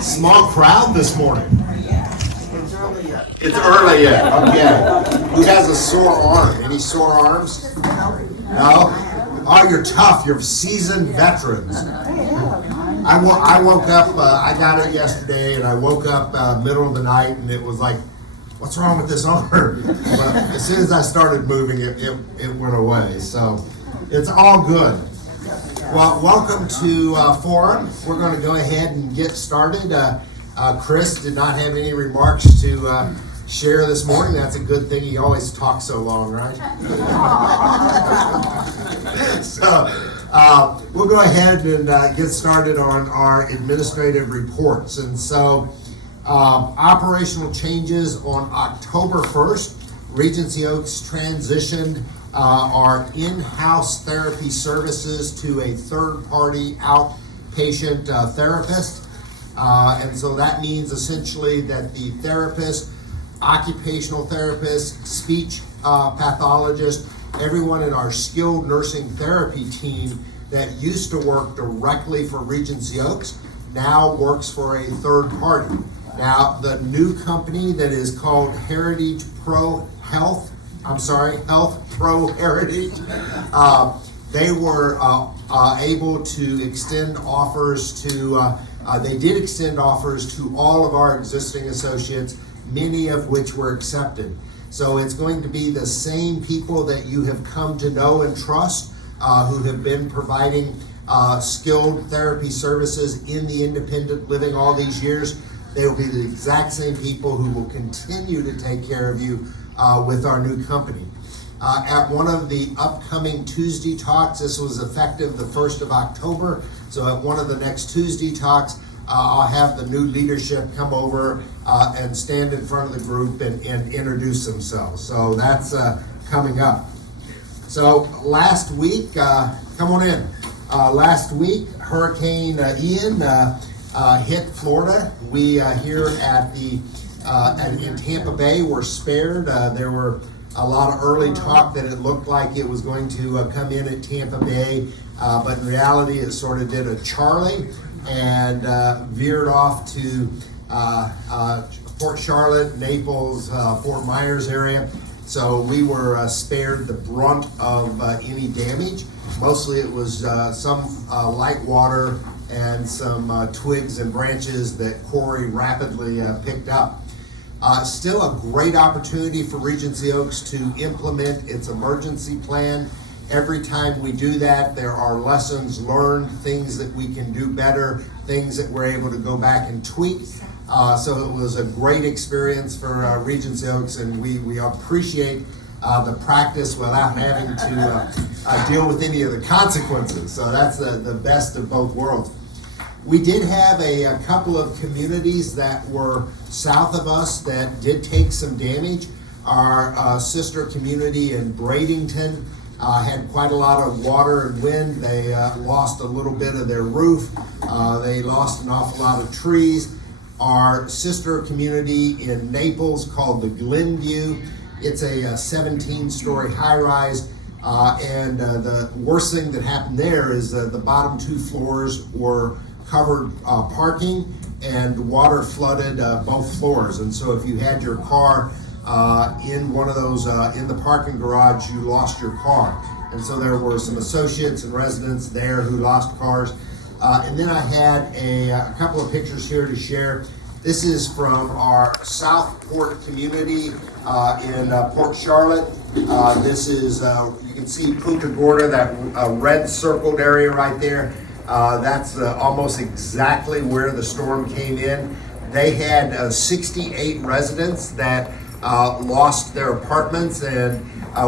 Small crowd this morning. It's early yet. Okay. Who has a sore arm? Any sore arms? No? Oh, you're tough. You're seasoned veterans. I woke up, I got it yesterday, and I woke up middle of the night, and it was like, what's wrong with this arm? But as soon as I started moving, it went away. So it's all good. Well, welcome to Forum. We're going to go ahead and get started. Chris did not have any remarks to share this morning. That's a good thing. He always talks so long, right? So we'll go ahead and get started on our administrative reports. And so operational changes on October 1st, Regency Oaks transitioned our in-house therapy services to a third-party outpatient therapist. And so that means essentially that the therapist, occupational therapist, speech pathologist, everyone in our skilled nursing therapy team that used to work directly for Regency Oaks now works for a third party. Now, the new company that is called Heritage Pro Health, Health Pro Heritage, they were able to extend offers to, they did extend offers to all of our existing associates, many of which were accepted. So it's going to be the same people that you have come to know and trust, who have been providing skilled therapy services in the independent living all these years. They will be the exact same people who will continue to take care of you with our new company. At one of the upcoming Tuesday talks, this was effective the 1st of October, so at one of the next Tuesday talks, I'll have the new leadership come over and stand in front of the group and introduce themselves. So that's coming up. So last week, come on in. Last week, Hurricane Ian hit Florida. We here at the in Tampa Bay were spared. There were a lot of early talk that it looked like it was going to come in at Tampa Bay, but in reality it sort of did a Charlie and veered off to Port Charlotte, Naples, Fort Myers area. So we were spared the brunt of any damage. Mostly it was some light water and some twigs and branches that Corey rapidly picked up. Still a great opportunity for Regency Oaks to implement its emergency plan. Every time we do that, there are lessons learned, things that we can do better, things that we're able to go back and tweak. So it was a great experience for Regency Oaks, and we appreciate the practice without having to deal with any of the consequences. So that's the best of both worlds. We did have a couple of communities that were south of us that did take some damage. Our sister community in Bradenton had quite a lot of water and wind. They lost a little bit of their roof. They lost an awful lot of trees. Our sister community in Naples called the Glenview, it's a 17-story high-rise. And the worst thing that happened there is the bottom two floors were covered parking, and water flooded both floors. And so if you had your car in one of those, in the parking garage, you lost your car. And so there were some associates and residents there who lost cars. And then I had a couple of pictures here to share. This is from our Southport community in Port Charlotte. This is, you can see Punta Gorda, that red circled area right there. That's almost exactly where the storm came in. They had 68 residents that lost their apartments, and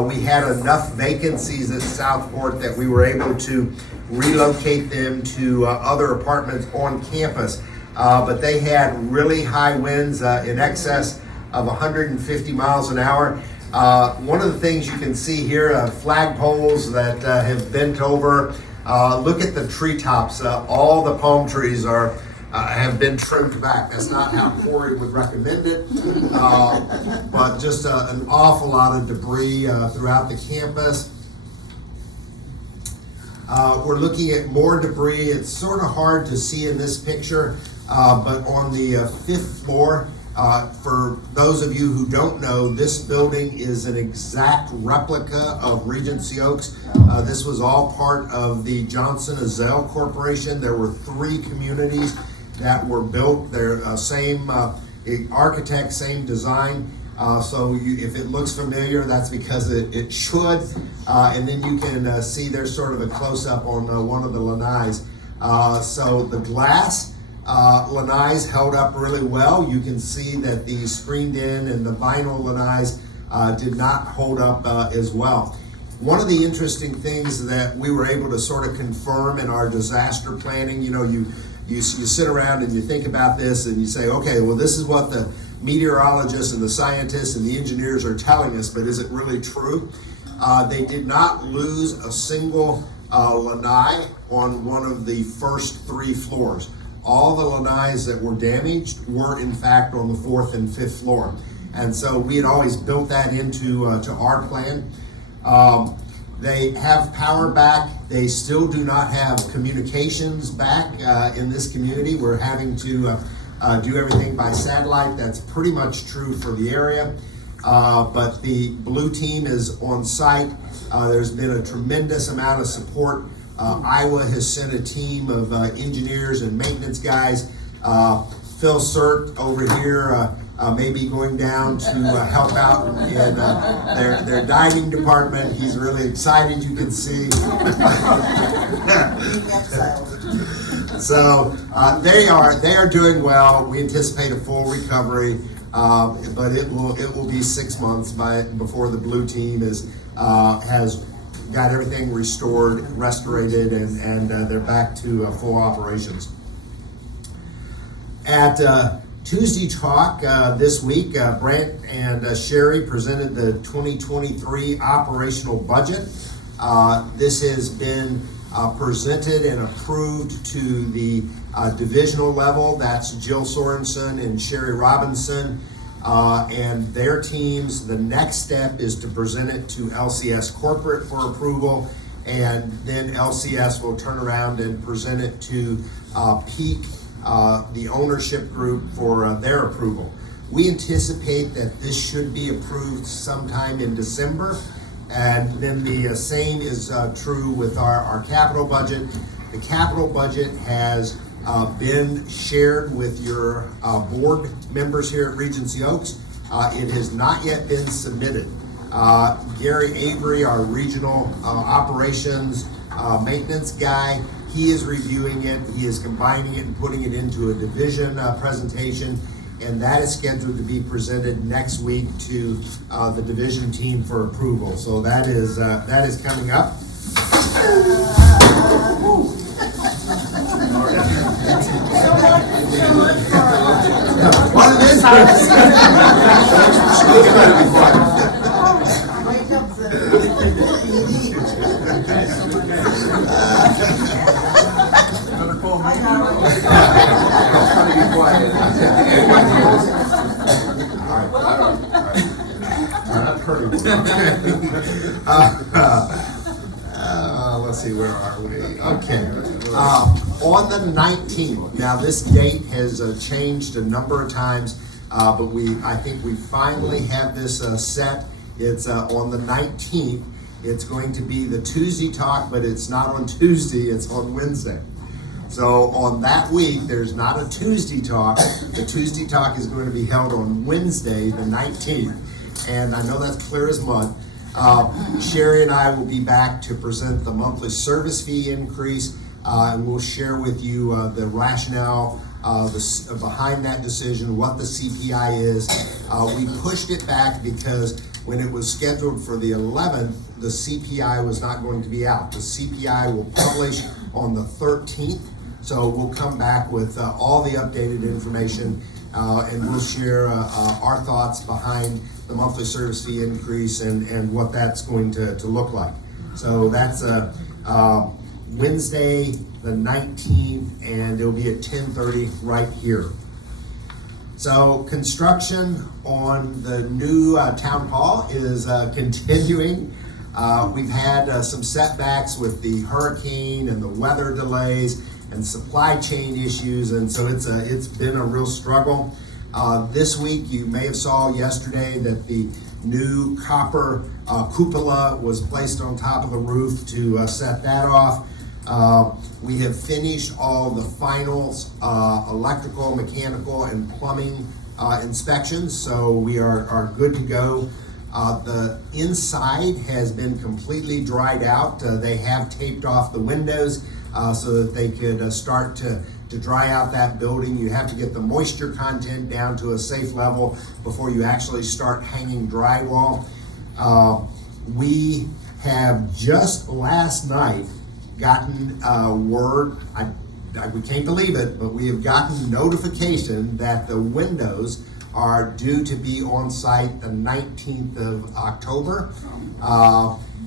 we had enough vacancies at Southport that we were able to relocate them to other apartments on campus. But they had really high winds in excess of 150 miles an hour. One of the things you can see here, flagpoles that have bent over. Look at the treetops. All the palm trees have been trimmed back. That's not how Corey would recommend it, but just an awful lot of debris throughout the campus. We're looking at more debris. It's sort of hard to see in this picture, but on the fifth floor, for those of you who don't know, this building is an exact replica of Regency Oaks. This was all part of the Johnson Azell Corporation. There were 3 communities that were built. They're same architect, same design. So if it looks familiar, that's because it should. And then you can see there's sort of a close-up on one of the lanais. So the glass lanais held up really well. You can see that the screened in and the vinyl lanais did not hold up as well. One of the interesting things that we were able to sort of confirm in our disaster planning, you sit around and you think about this and you say, okay, well, this is what the meteorologists and the scientists and the engineers are telling us, but is it really true? They did not lose a single lanai on one of the first 3 floors. All the lanais that were damaged were in fact on the 4th and 5th floor. And so we had always built that into to our plan. They have power back. They still do not have communications back in this community. We're having to do everything by satellite. That's pretty much true for the area. But the blue team is on site. There's been a tremendous amount of support. Iowa has sent a team of engineers and maintenance guys. Phil Surt over here may be going down to help out in their diving department. He's really excited, you can see. So they are doing well. We anticipate a full recovery, but it will be 6 months before the blue team has got everything restored, restorated, and they're back to full operations. At Tuesday Talk this week, Brant and Sherry presented the 2023 operational budget. This has been presented and approved to the divisional level. That's Jill Sorensen and Sherry Robinson and their teams. The next step is to present it to LCS corporate for approval, and then LCS will turn around and present it to Peak, the ownership group, for their approval. We anticipate that this should be approved sometime in December. And then the same is true with our capital budget. The capital budget has been shared with your board members here at Regency Oaks. It has not yet been submitted. Gary Avery, our regional operations maintenance guy, he is reviewing it. He is combining it and putting it into a division presentation. And that is scheduled to be presented next week to the division team for approval. So that is coming up. What is let's see, where are we? Okay. On the 19th, now this date has changed a number of times, but I think we finally have this set. It's on the 19th. It's going to be the Tuesday Talk, but it's not on Tuesday, it's on Wednesday. So on that week, there's not a Tuesday Talk. The Tuesday Talk is going to be held on Wednesday, the 19th. And I know that's clear as mud. Sherry and I will be back to present the monthly service fee increase, and we'll share with you the rationale behind that decision, what the CPI is. We pushed it back because when it was scheduled for the 11th, the CPI was not going to be out. The CPI will publish on the 13th, so we'll come back with all the updated information, and we'll share our thoughts behind the monthly service fee increase and what that's going to look like. So that's Wednesday the 19th, and it'll be at 10:30 right here. So construction on the new town hall is continuing. We've had some setbacks with the hurricane and the weather delays and supply chain issues, and so it's been a real struggle. This week, you may have saw yesterday that the new copper cupola was placed on top of the roof to set that off. We have finished all the finals, electrical, mechanical, and plumbing inspections, so we are good to go. The inside has been completely dried out. They have taped off the windows so that they could start to dry out that building. You have to get the moisture content down to a safe level before you actually start hanging drywall. We have just last night gotten word, we can't believe it, but we have gotten notification that the windows are due to be on site the 19th of October.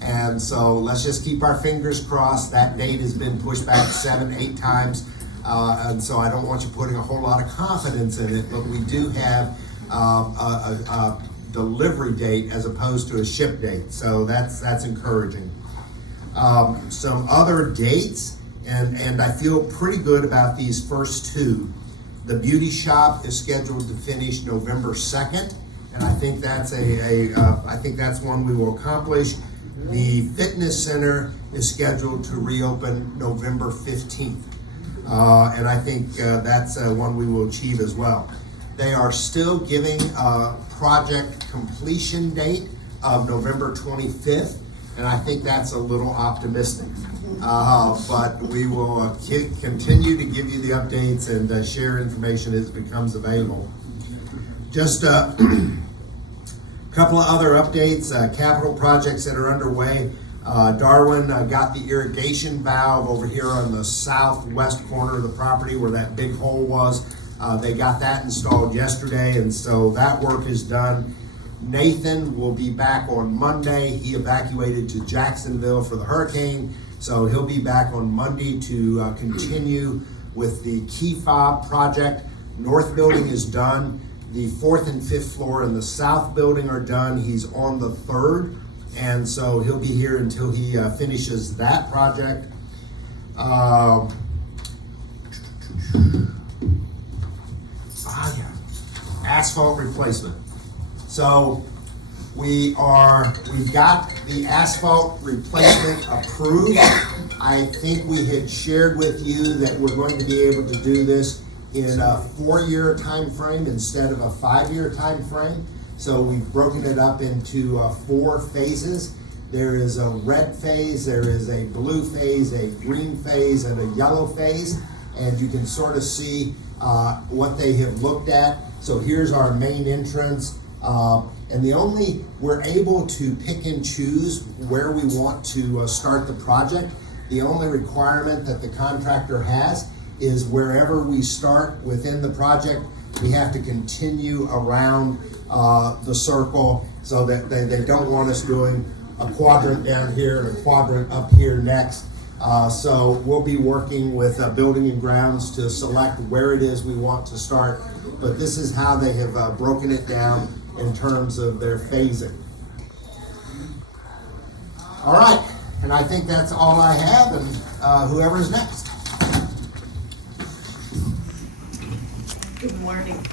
And so let's just keep our fingers crossed. That date has been pushed back 7-8 times. And so I don't want you putting a whole lot of confidence in it, but we do have a delivery date as opposed to a ship date. So that's encouraging. Some other dates, and I feel pretty good about these first two. The beauty shop is scheduled to finish November 2nd, and I think that's I think that's one we will accomplish. The fitness center is scheduled to reopen November 15th. And I think that's one we will achieve as well. They are still giving a project completion date of November 25th, and I think that's a little optimistic. But we will continue to give you the updates and share information as it becomes available. Just a couple of other updates, capital projects that are underway. Darwin got the irrigation valve over here on the southwest corner of the property where that big hole was. They got that installed yesterday, and so that work is done. Nathan will be back on Monday. He evacuated to Jacksonville for the hurricane, so he'll be back on Monday to continue with the key fob project. North building is done. The 4th and 5th floor in the south building are done. He's on the 3rd. And so he'll be here until he finishes that project. Asphalt replacement. So we've got the asphalt replacement approved. I think we had shared with you that we're going to be able to do this in a 4-year time frame instead of a 5-year time frame. So we've broken it up into 4 phases. There is a red phase, there is a blue phase, a green phase, and a yellow phase. And you can sort of see what they have looked at. So here's our main entrance. And we're able to pick and choose where we want to start the project. The only requirement that the contractor has is wherever we start within the project, we have to continue around the circle, so that they don't want us doing a quadrant down here and a quadrant up here next. So we'll be working with Building and Grounds to select where it is we want to start. But this is how they have broken it down in terms of their phasing. All right, and I think that's all I have, and whoever's next. Good morning.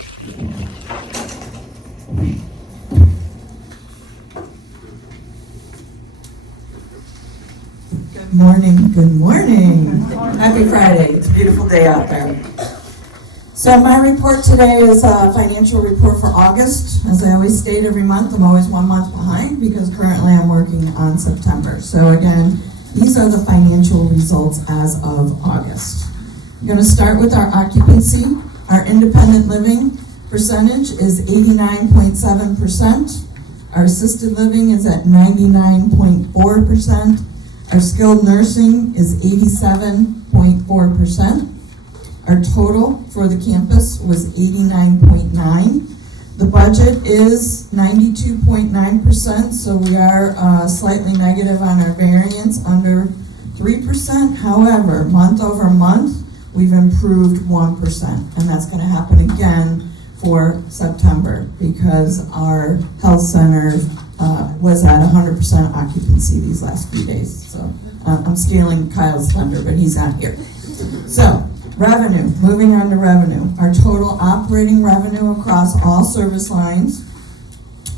Good morning. Good morning. Happy Friday. It's a beautiful day out there. So my report today is a financial report for August. As I always state every month, I'm always 1 month behind because currently I'm working on September. So again, these are the financial results as of August. I'm going to start with our occupancy. Our independent living percentage is 89.7%. Our assisted living is at 99.4%. Our skilled nursing is 87.4%. Our total for the campus was 89.9. The budget is 92.9%, so we are slightly negative on our variance, under 3%. However, month over month, we've improved 1%, and that's going to happen again for September because our health center was at 100% occupancy these last few days. So I'm stealing Kyle's thunder, but he's not here. So revenue, moving on to revenue. Our total operating revenue across all service lines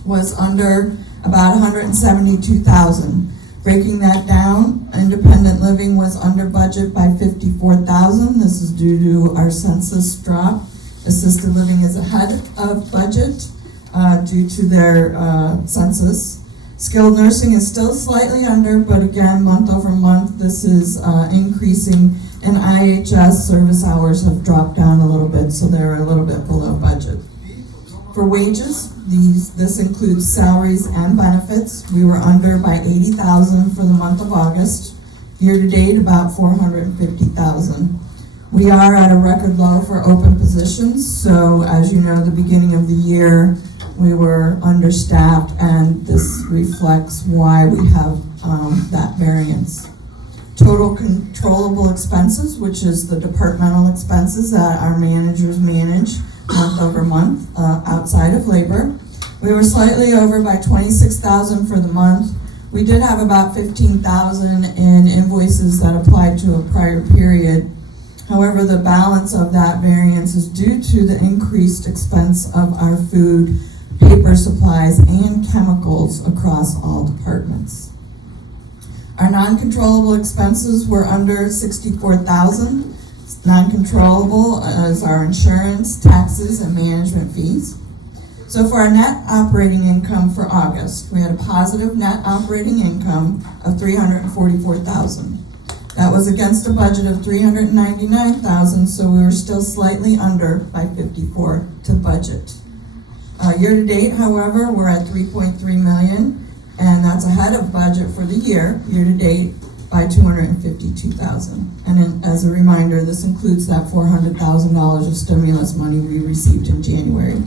was under about 172,000. Breaking that down, independent living was under budget by 54,000. This is due to our census drop. Assisted living is ahead of budget due to their census. Skilled nursing is still slightly under, but again, month over month, this is increasing. And IHS service hours have dropped down a little bit, so they're a little bit below budget. For wages, this includes salaries and benefits. We were under by 80,000 for the month of August. Year to date, about 450,000. We are at a record low for open positions. So as you know, the beginning of the year, we were understaffed, and this reflects why we have that variance. Total controllable expenses, which is the departmental expenses that our managers manage month over month outside of labor. We were slightly over by 26,000 for the month. We did have about 15,000 in invoices that applied to a prior period. However, the balance of that variance is due to the increased expense of our food, paper supplies, and chemicals across all departments. Our non-controllable expenses were under 64,000. Non-controllable is our insurance, taxes, and management fees. So for our net operating income for August, we had a positive net operating income of 344,000. That was against a budget of 399,000, so we were still slightly under by 54 to budget. Year to date, however, we're at 3.3 million, and that's ahead of budget for the year to date, by 252,000. And then, as a reminder, this includes that $400,000 of stimulus money we received in January.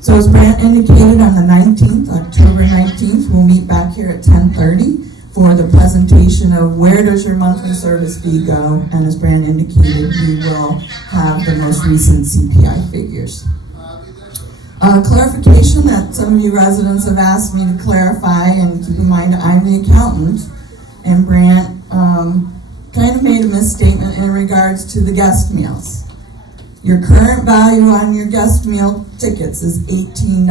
So as Brant indicated, on the 19th, October 19th, we'll meet back here at 10:30 for the presentation of where does your monthly service fee go, and as Brant indicated, we will have the most recent CPI figures. Clarification that some of you residents have asked me to clarify, and keep in mind I'm the accountant, and Brant kind of made a misstatement in regards to the guest meals. Your current value on your guest meal tickets is $18.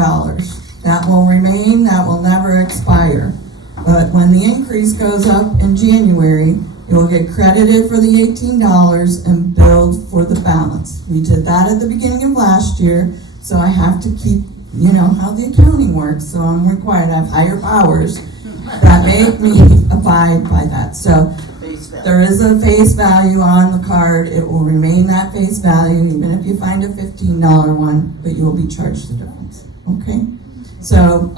That will remain, that will never expire. But when the increase goes up in January, you will get credited for the $18 and billed for the balance. We did that at the beginning of last year, so I have to keep, how the accounting works, so I'm required to have higher powers that make me abide by that. So there is a face value on the card. It will remain that face value even if you find a $15 one, but you will be charged the difference. Okay? So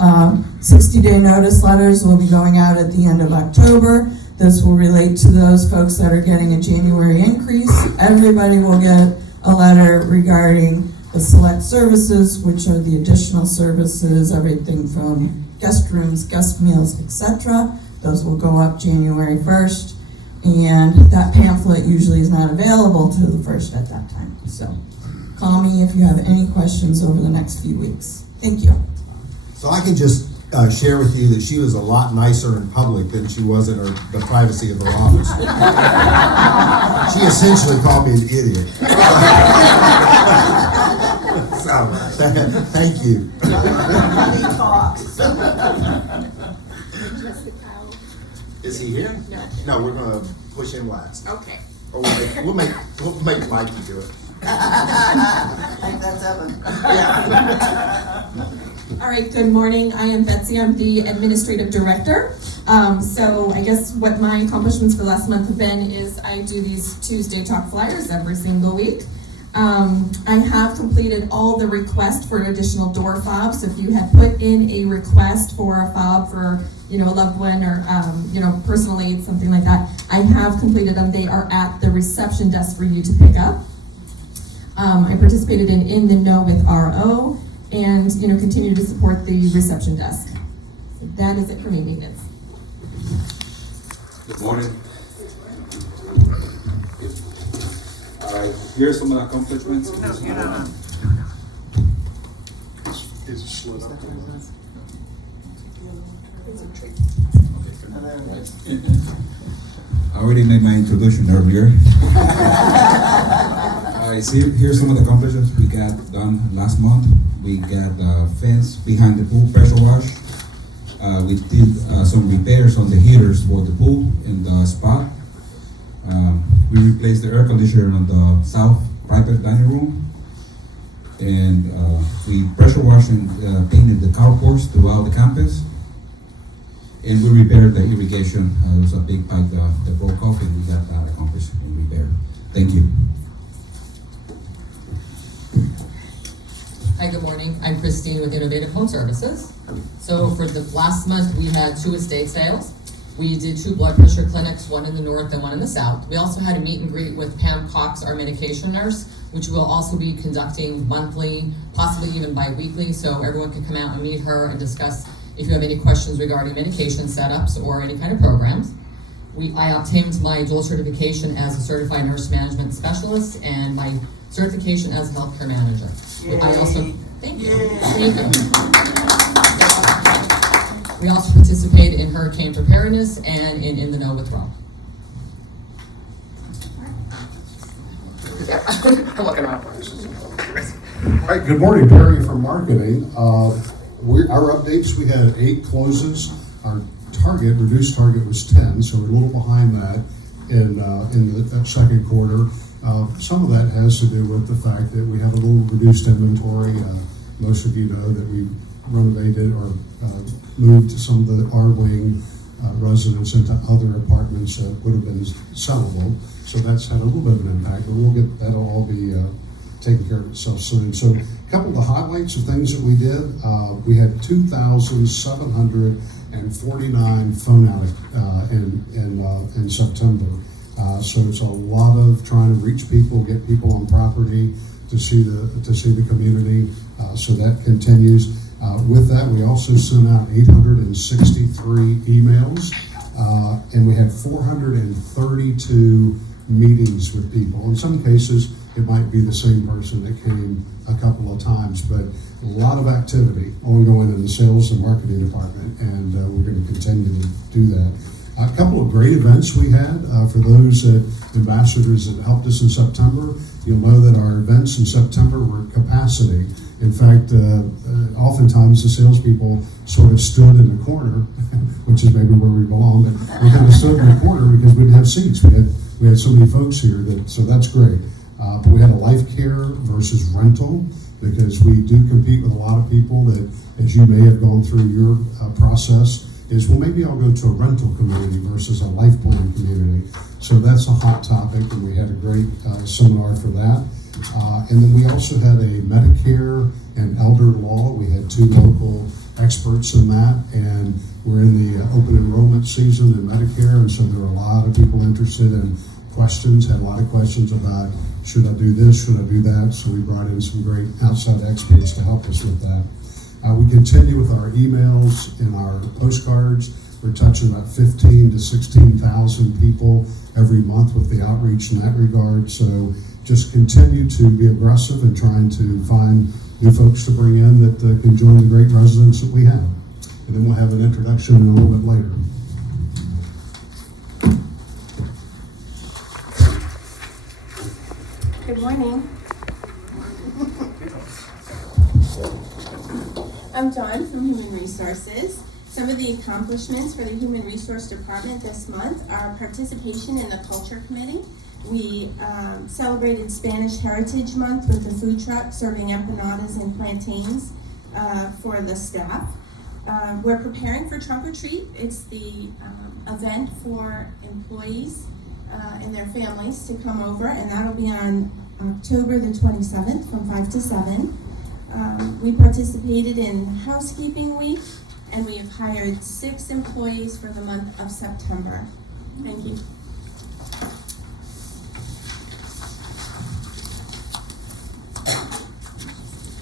60-day notice letters will be going out at the end of October. This will relate to those folks that are getting a January increase. Everybody will get a letter regarding the select services, which are the additional services, everything from guest rooms, guest meals, etc. Those will go up January 1st, and that pamphlet usually is not available till the 1st at that time. So call me if you have any questions over the next few weeks. Thank you. So I can just share with you that she was a lot nicer in public than she was in the privacy of her office. She essentially called me an idiot. So, thank you. Is he here? No. No, we're gonna push him last. Okay. Or we'll make Mikey do it. I think that's Evan. Yeah. All right, good morning. I am Betsy. I'm the administrative director. So I guess what my accomplishments for last month have been is I do these Tuesday talk flyers every single week. I have completed all the requests for additional door fobs. If you had put in a request for a fob for, a loved one or, personal aid, something like that, I have completed them. They are at the reception desk for you to pick up. I participated in the Know with RO and, continue to support the reception desk. So that is it for me, maintenance. Good morning. Here's some of the accomplishments. Is it slid up? I already made my introduction earlier. I see here's some of the accomplishments we got done last month. We got the fence behind the pool pressure wash. We did some repairs on the heaters for the pool in the spot. We replaced the air conditioner on the south private dining room. And we pressure washed and painted the carports throughout the campus. And we repaired the irrigation. There was a big pipe that broke off, and we got that accomplished and repaired. Thank you. Hi, good morning. I'm Christine with Innovative Home Services. So for the last month, we had 2 estate sales. We did 2 blood pressure clinics, one in the north and one in the south. We also had a meet and greet with Pam Cox, our medication nurse, which we'll also be conducting monthly, possibly even bi-weekly, so everyone can come out and meet her and discuss if you have any questions regarding medication setups or any kind of programs. I obtained my dual certification as a certified nurse management specialist and my certification as a healthcare manager. I also, thank you. Thank you. We also participated in hurricane preparedness and in the know with Rob. I'm looking around. All right, good morning, Barry from marketing. Our updates, we had 8 closes. Our reduced target was 10, so we're a little behind that in the second quarter. Some of that has to do with the fact that we have a little reduced inventory. Most of you know that we renovated or moved some of the R-wing residents into other apartments that would have been sellable. So that's had a little bit of an impact, but that'll all be taken care of itself soon. So a couple of the highlights of things that we did, we had 2,749 phone out in September. So it's a lot of trying to reach people, get people on property to see the community. So that continues. With that, we also sent out 863 emails, and we had 432 meetings with people. In some cases, it might be the same person that came a couple of times, but a lot of activity ongoing in the sales and marketing department, and we're going to continue to do that. A couple of great events we had for those ambassadors that helped us in September. You'll know that our events in September were capacity. In fact, oftentimes the salespeople sort of stood in the corner, which is maybe where we belong, but we kind of stood in the corner because we didn't have seats. We had so many folks here, so that's great. But we had a life care versus rental, because we do compete with a lot of people that, as you may have gone through your process, is, well, maybe I'll go to a rental community versus a life plan community. So that's a hot topic, and we had a great seminar for that. And then we also had a Medicare and elder law. We had 2 local experts in that, and we're in the open enrollment season in Medicare, and so there are a lot of people interested in questions, had a lot of questions about, should I do this, should I do that? So we brought in some great outside experts to help us with that. We continue with our emails and our postcards. We're touching about 15 to 16,000 people every month with the outreach in that regard. So just continue to be aggressive in trying to find new folks to bring in that can join the great residents that we have. And then we'll have an introduction a little bit later. Good morning. I'm Dawn from Human Resources. Some of the accomplishments for the Human Resource Department this month are participation in the Culture Committee. We celebrated Spanish Heritage Month with the food truck serving empanadas and plantains for the staff. We're preparing for Trunk or Treat. It's the event for employees and their families to come over, and that'll be on October the 27th from 5 to 7. We participated in Housekeeping Week, and we have hired 6 employees for the month of September. Thank you.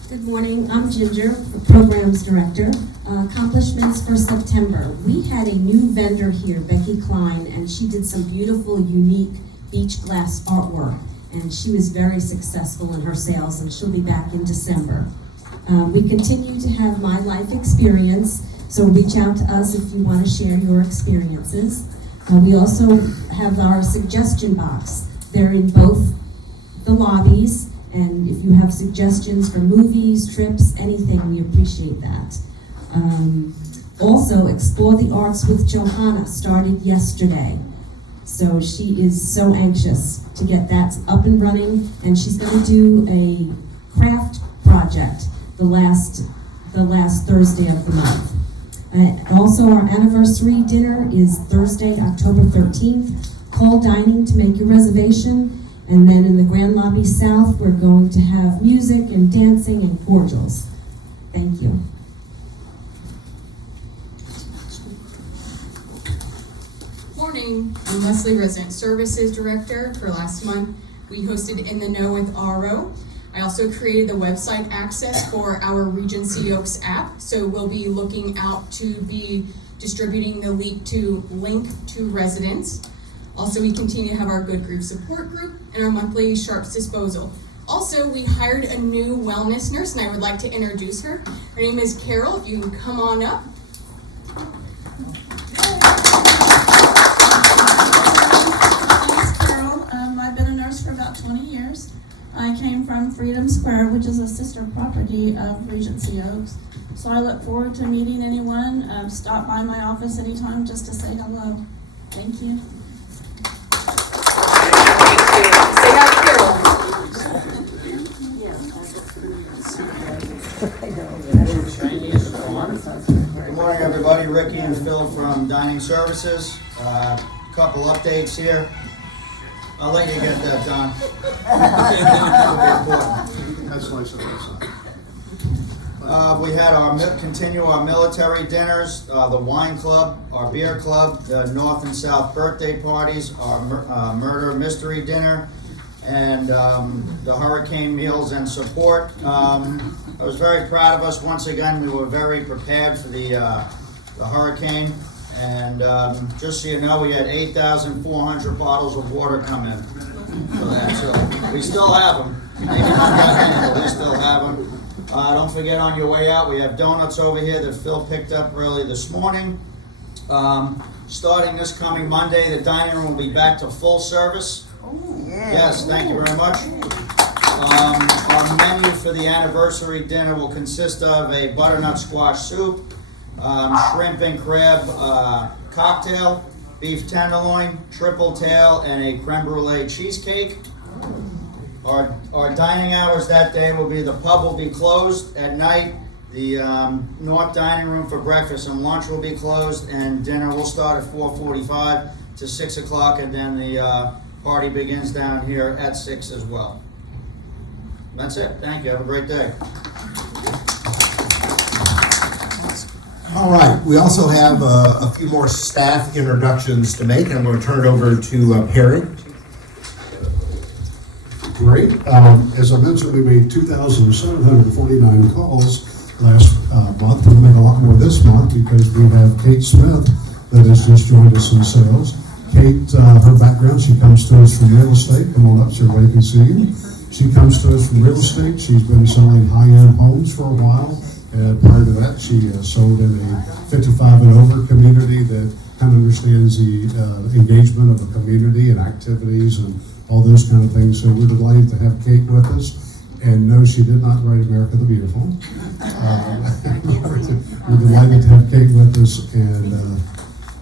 Good morning, I'm Ginger, Programs Director. Accomplishments for September. We had a new vendor here, Becky Klein, and she did some beautiful, unique beach glass artwork, and she was very successful in her sales, and she'll be back in December. We continue to have My Life Experience. So reach out to us if you want to share your experiences. We also have our suggestion box. They're in both the lobbies, and if you have suggestions for movies, trips, anything, we appreciate that. Also, Explore the Arts with Johanna started yesterday. So she is so anxious to get that up and running, and she's going to do a craft project the last Thursday of the month. Also, our anniversary dinner is Thursday, October 13th. Call dining to make your reservation. And then in the Grand Lobby South, we're going to have music and dancing and cordials. Thank you. Morning, I'm Leslie, Resident Services Director. For last month, we hosted In the Know with RO. I also created the website access for our Regency Oaks app, so we'll be looking out to be distributing the link to residents. Also, we continue to have our Good Grief Support Group and our monthly Sharps Disposal. Also, we hired a new wellness nurse, and I would like to introduce her. Her name is Carol. If you can come on up. I've been a nurse for about 20 years. I came from Freedom Square, which is a sister property of Regency Oaks. So I look forward to meeting anyone. Stop by my office anytime just to say hello. Thank you. Say hi to Carol. Good morning, everybody. Ricky and Phil from Dining Services. Couple updates here. I'll let you get that done. That's nice of us. We had continue our military dinners, the wine club, our beer club, the North and South birthday parties, our murder mystery dinner, and the hurricane meals and support. I was very proud of us. Once again, we were very prepared for the hurricane. And just so you know, we had 8,400 bottles of water come in for that. So we still have them. Maybe not that many, but we still have them. Don't forget, on your way out, we have donuts over here that Phil picked up early this morning. Starting this coming Monday, the dining room will be back to full service. Yes, thank you very much. Our menu for the anniversary dinner will consist of a butternut squash soup, shrimp and crab cocktail, beef tenderloin, triple tail, and a creme brulee cheesecake. Our dining hours that day will be: the pub will be closed at night, the north dining room for breakfast and lunch will be closed, and dinner will start at 4:45 to 6 o'clock, and then the party begins down here at 6 as well. That's it. Thank you. Have a great day. All right, we also have a few more staff introductions to make, and I'm going to turn it over to Perry. Great. As I mentioned, we made 2,749 calls last month. We'll make a lot more this month because we have Kate Smith that has just joined us in sales. Kate, her background, she comes to us from real estate. Come on up so everybody can see you. She comes to us from real estate. She's been selling high-end homes for a while. And prior to that, she sold in a 55 and over community that kind of understands the engagement of the community and activities and all those kind of things. So we're delighted to have Kate with us. And no, she did not write America the Beautiful. We're delighted to have Kate with us, and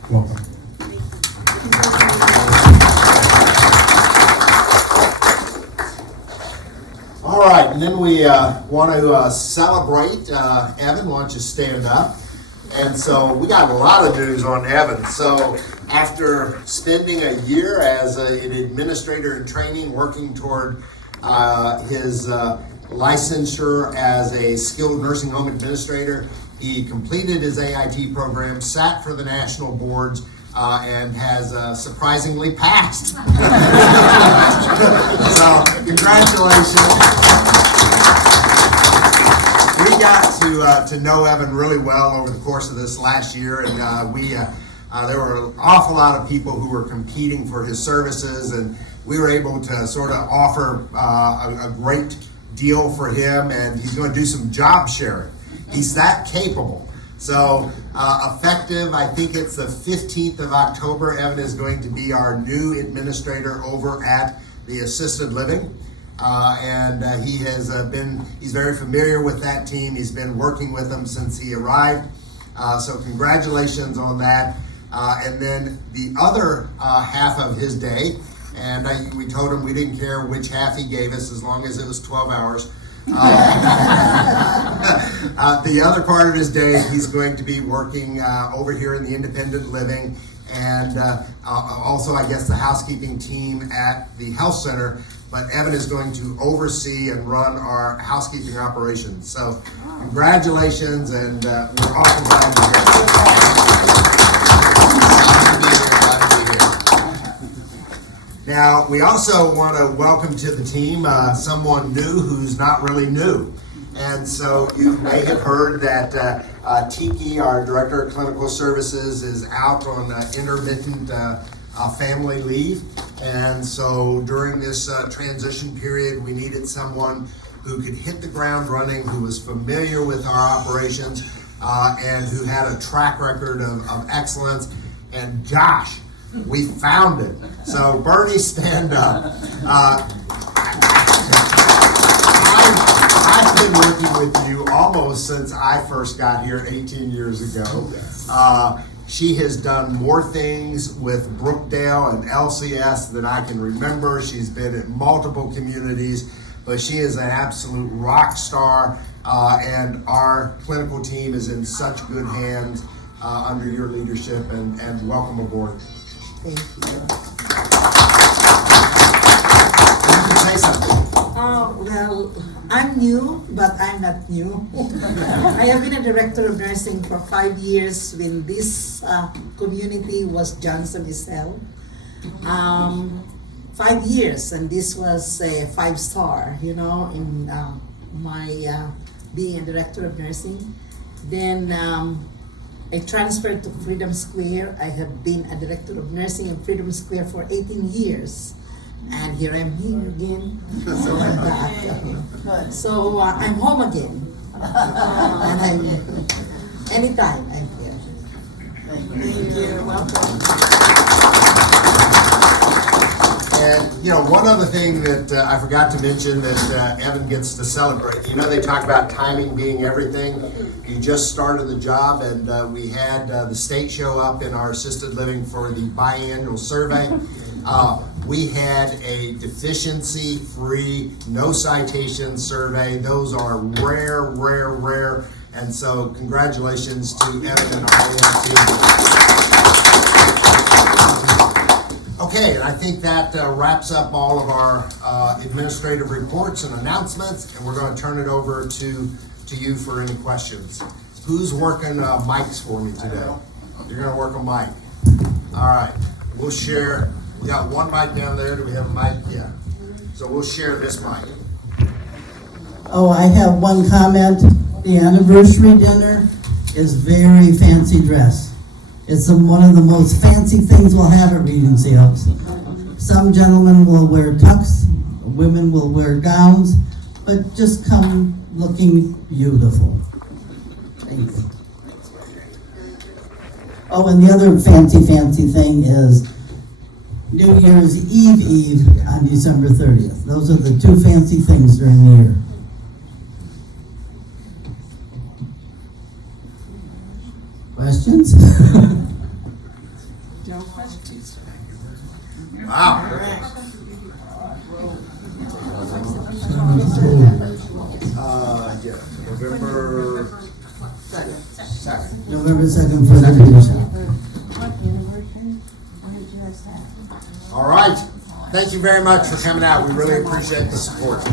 welcome. All right, and then we want to celebrate. Evan, why don't you stand up? And so we got a lot of news on Evan. So after spending a year as an administrator in training, working toward his licensure as a skilled nursing home administrator, he completed his AIT program, sat for the national boards, and has surprisingly passed. So, congratulations. We got to know Evan really well over the course of this last year, and there were an awful lot of people who were competing for his services, and we were able to sort of offer a great deal for him, and he's going to do some job sharing. He's that capable. So effective, I think it's the 15th of October, Evan is going to be our new administrator over at the assisted living. He has he's very familiar with that team. He's been working with them since he arrived. So congratulations on that. And then the other half of his day, and we told him we didn't care which half he gave us as long as it was 12 hours. The other part of his day, he's going to be working over here in the independent living and also, I guess, the housekeeping team at the health center. But Evan is going to oversee and run our housekeeping operations. So congratulations, and we're awful glad to hear it. Now, we also want to welcome to the team someone new who's not really new. And so you may have heard that Tiki, our Director of Clinical Services, is out on intermittent family leave. And so during this transition period, we needed someone who could hit the ground running, who was familiar with our operations, and who had a track record of excellence. And gosh, we found it. So Bernie, stand up. I've been working with you almost since I first got here 18 years ago. She has done more things with Brookdale and LCS than I can remember. She's been in multiple communities, but she is an absolute rock star, and our clinical team is in such good hands under your leadership, and welcome aboard. Thank you. You can say something. Well, I'm new, but I'm not new. I have been a director of nursing for 5 years when this community was Johnson Isel. 5 years, and this was a 5-star, in my being a director of nursing. Then I transferred to Freedom Square. I have been a director of nursing in Freedom Square for 18 years. And here I'm here again. So I'm back. So I'm home again. And anytime I'm here. Thank you. You're welcome. And one other thing that I forgot to mention that Evan gets to celebrate. They talk about timing being everything. He just started the job, and we had the state show up in our assisted living for the biannual survey. We had a deficiency-free, no citation survey. Those are rare. And so congratulations to Evan and our team. Okay, and I think that wraps up all of our administrative reports and announcements, and we're going to turn it over to you for any questions. Who's working mics for me today? You're going to work a mic. All right, we'll share. We got one mic down there. Do we have a mic? Yeah. So we'll share this mic. Oh, I have one comment. The anniversary dinner is very fancy dress. It's one of the most fancy things we'll have at Regency Oaks. Some gentlemen will wear tux, women will wear gowns, but just come looking beautiful. Thanks. Oh, and the other fancy thing is New Year's Eve on December 30th. Those are the two fancy things during the year. Questions? No questions. Wow. Yeah, November 2nd. November 2nd for the beauty shop. All right. Thank you very much for coming out. We really appreciate the support.